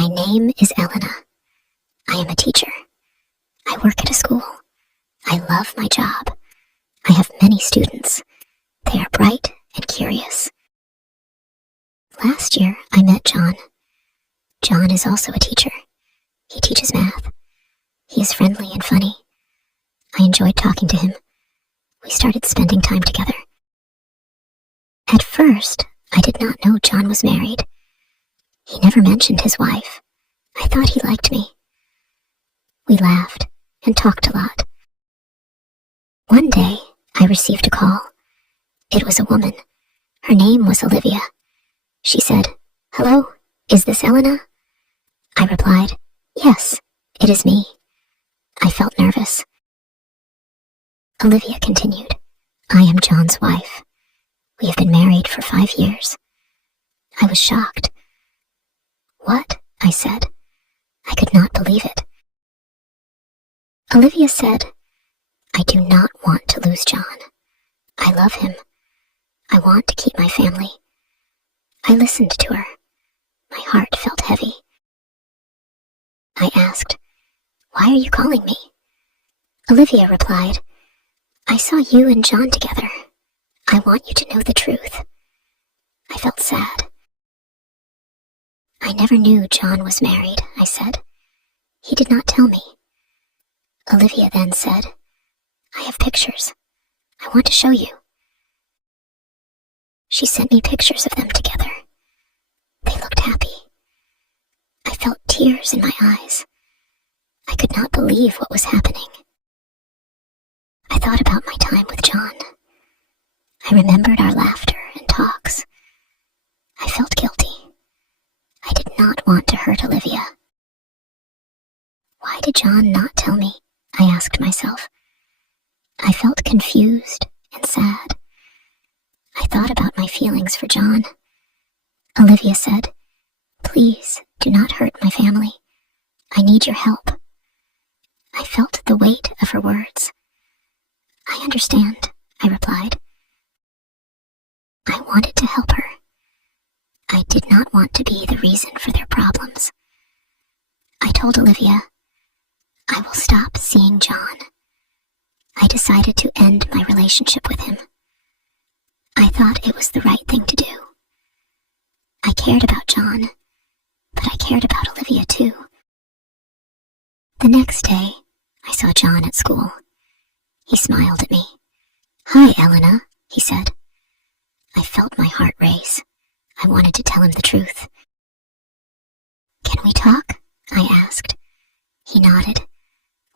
My name is Elena. I am a teacher. I work at a school. I love my job. I have many students. They are bright and curious. Last year, I met John. John is also a teacher. He teaches math. He is friendly and funny. I enjoyed talking to him. We started spending time together. At first, I did not know John was married. He never mentioned his wife. I thought he liked me. We laughed and talked a lot. One day, I received a call. It was a woman. Her name was Olivia. She said, "Hello, is this Elena?" I replied, "Yes, it is me." I felt nervous. Olivia continued, "I am John's wife. We have been married for 5 years." I was shocked. "What?" I said. I could not believe it. Olivia said, "I do not want to lose John. I love him. I want to keep my family." I listened to her. My heart felt heavy. I asked, "Why are you calling me?" Olivia replied, "I saw you and John together. I want you to know the truth." I felt sad. "I never knew John was married," I said. "He did not tell me." Olivia then said, "I have pictures. I want to show you." She sent me pictures of them together. They looked happy. I felt tears in my eyes. I could not believe what was happening. I thought about my time with John. I remembered our laughter and talks. I felt guilty. I did not want to hurt Olivia. Why did John not tell me? I asked myself. I felt confused and sad. I thought about my feelings for John. Olivia said, "Please do not hurt my family. I need your help." I felt the weight of her words. "I understand," I replied. I wanted to help her. I did not want to be the reason for their problems. I told Olivia, "I will stop seeing John." I decided to end my relationship with him. I thought it was the right thing to do. I cared about John, but I cared about Olivia too. The next day, I saw John at school. He smiled at me. "Hi, Elena," he said. I felt my heart race. I wanted to tell him the truth. "Can we talk?" I asked. He nodded.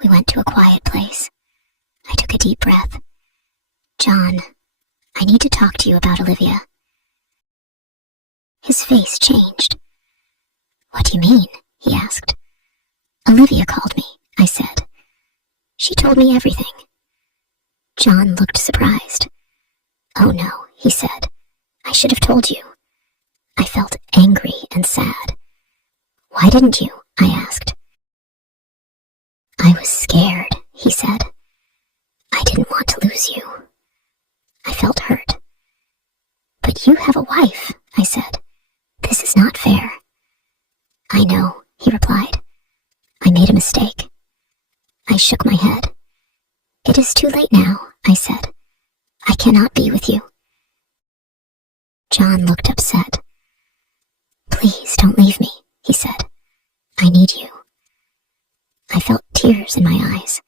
We went to a quiet place. I took a deep breath. "John, I need to talk to you about Olivia." His face changed. "What do you mean?" he asked. "Olivia called me," I said. "She told me everything." John looked surprised. "Oh no," he said. "I should have told you." I felt angry and sad. "Why didn't you?" I asked. "I was scared," he said. "I didn't want to lose you." I felt hurt. "But you have a wife," I said. "This is not fair." "I know," he replied. "I made a mistake." I shook my head. "It is too late now," I said. "I cannot be with you." John looked upset. "Please don't leave me," he said. "I need you." I felt tears in my eyes.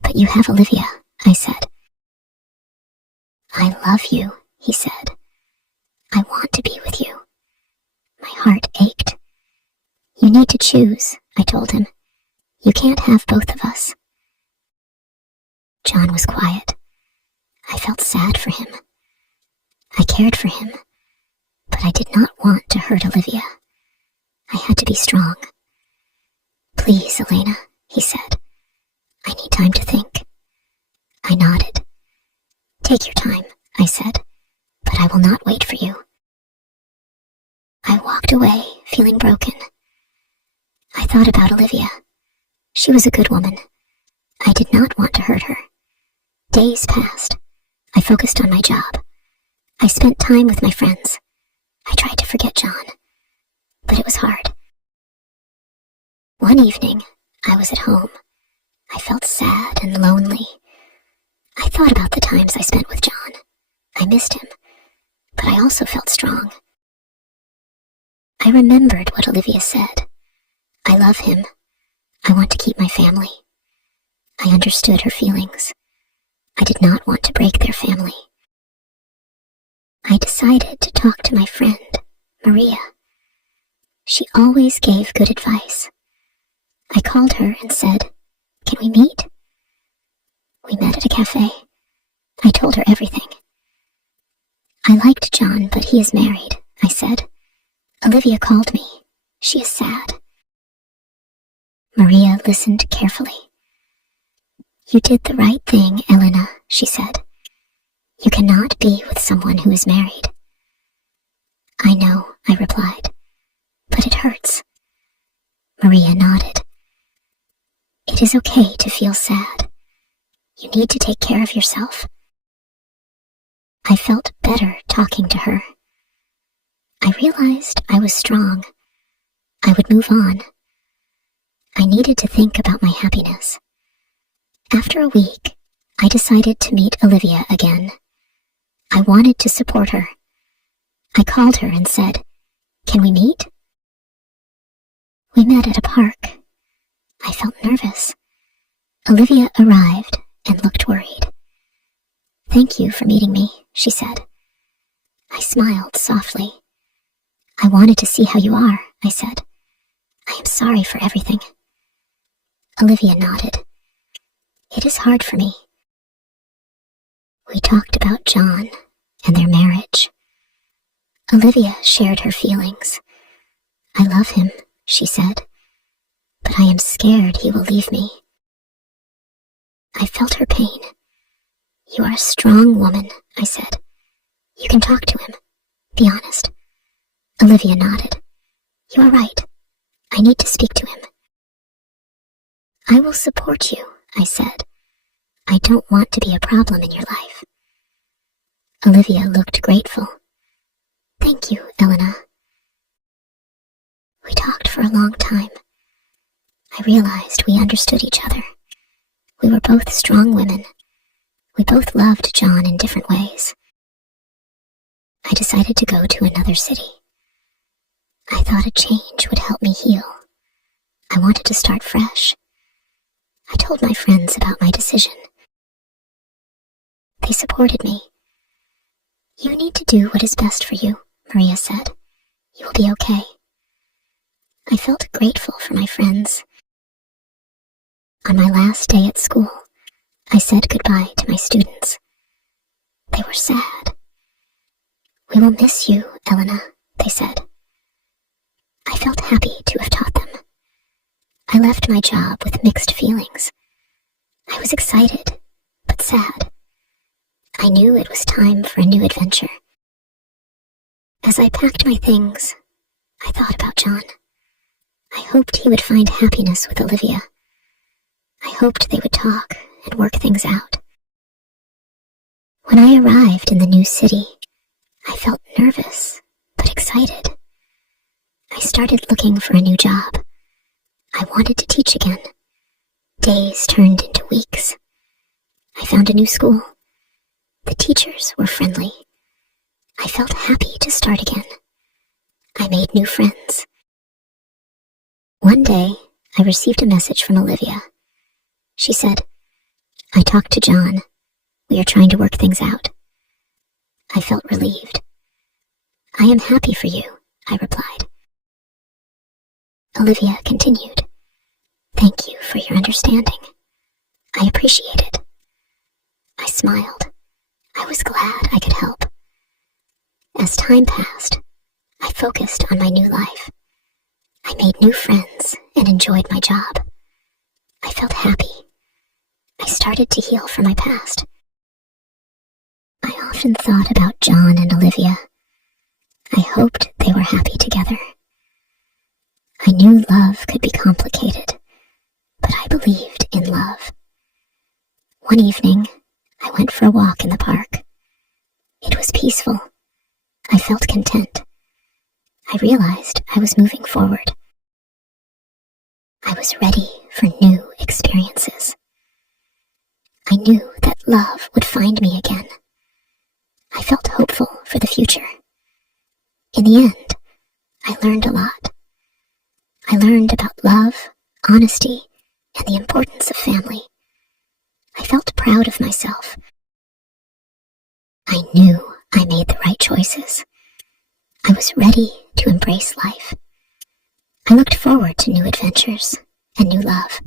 "But you have Olivia," I said. "I love you," he said. "I want to be with you." My heart ached. "You need to choose," I told him. "You can't have both of us." John was quiet. I felt sad for him. I cared for him, but I did not want to hurt Olivia. I had to be strong. "Please, Elena," he said. "I need time to think." I nodded. "Take your time," I said, "but I will not wait for you." I walked away, feeling broken. I thought about Olivia. She was a good woman. I did not want to hurt her. Days passed. I focused on my job. I spent time with my friends. I tried to forget John, but it was hard. One evening, I was at home. I felt sad and lonely. I thought about the times I spent with John. I missed him, but I also felt strong. I remembered what Olivia said. I love him. I want to keep my family. I understood her feelings. I did not want to break their family. I decided to talk to my friend, Maria. She always gave good advice. I called her and said, "Can we meet?" We met at a cafe. I told her everything. "I liked John, but he is married," I said. "Olivia called me. She is sad." Maria listened carefully. "You did the right thing, Elena," she said. "You cannot be with someone who is married." "I know," I replied, "but it hurts." Maria nodded. "It is okay to feel sad. You need to take care of yourself." I felt better talking to her. I realized I was strong. I would move on. I needed to think about my happiness. After a week, I decided to meet Olivia again. I wanted to support her. I called her and said, "Can we meet?" We met at a park. I felt nervous. Olivia arrived and looked worried. "Thank you for meeting me," she said. I smiled softly. "I wanted to see how you are," I said. "I am sorry for everything." Olivia nodded. "It is hard for me." We talked about John and their marriage. Olivia shared her feelings. "I love him," she said, "but I am scared he will leave me." I felt her pain. "You are a strong woman," I said. "You can talk to him. Be honest." Olivia nodded. "You are right. I need to speak to him." "I will support you," I said. "I don't want to be a problem in your life." Olivia looked grateful. "Thank you, Elena." We talked for a long time. I realized we understood each other. We were both strong women. We both loved John in different ways. I decided to go to another city. I thought a change would help me heal. I wanted to start fresh. I told my friends about my decision. They supported me. "You need to do what is best for you," Maria said. "You will be okay." I felt grateful for my friends. On my last day at school, I said goodbye to my students. They were sad. "We will miss you, Elena," they said. I felt happy to have taught them. I left my job with mixed feelings. I was excited, but sad. I knew it was time for a new adventure. As I packed my things, I thought about John. I hoped he would find happiness with Olivia. I hoped they would talk and work things out. When I arrived in the new city, I felt nervous, but excited. I started looking for a new job. I wanted to teach again. Days turned into weeks. I found a new school. The teachers were friendly. I felt happy to start again. I made new friends. One day, I received a message from Olivia. She said, "I talked to John. We are trying to work things out." I felt relieved. "I am happy for you," I replied. Olivia continued, "Thank you for your understanding. I appreciate it." I smiled. I was glad I could help. As time passed, I focused on my new life. I made new friends and enjoyed my job. I felt happy. I started to heal from my past. I often thought about John and Olivia. I hoped they were happy together. I knew love could be complicated, but I believed in love. One evening, I went for a walk in the park. It was peaceful. I felt content. I realized I was moving forward. I was was ready for new experiences. I knew that love would find me again. I felt hopeful for the future. In the end, I learned a lot. I learned about love, honesty, and the importance of family. I felt proud of myself. I knew I made the right choices. I was ready to embrace life. I looked forward to new adventures and new love.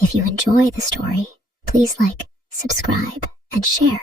If you enjoy the story, please like, subscribe, and share.